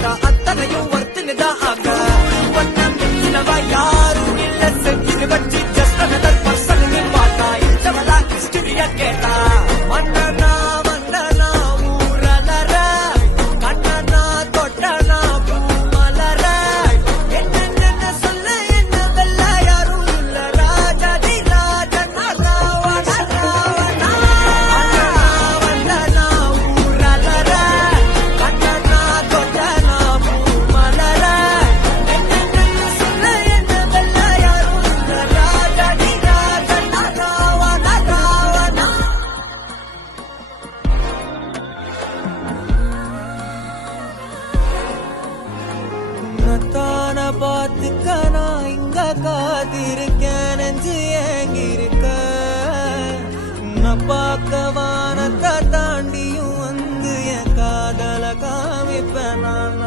பார்த்தா அத்தனையும் ஒருத்தனுதான் ஆக பண்ணம் மிஞ்சினவா யாரும் இல்ல செஞ்சு வச்சு ஜஸ்ட் அனதர் பர்சன் பார்த்தா இந்தவளா ஹிஸ்டரியா கேட்டா மன்னனா வந்தனா ஊரலர கண்ணனா தொட்டனா பூமலர என்ன சொல்ல என்ன வெல்ல யாரும் இல்ல ராஜாதி ராஜனா ராவண ராவணா வந்தனா ஊரலர கண்ணனா தொட்டனா பூமலர என்ன சொல்ல என்ன வெல்ல யாரும் இல்ல ராஜாதி ராஜனா ராவண ராவணா உன்னத்தான பார்த்துக்க நான் இங்க காத்திருக்கேன் நெஞ்சு ஏங்கிருக்க உன்னை பார்க்க வானத்தை தாண்டியும் வந்து என் காதல காமிப்பேன் நான்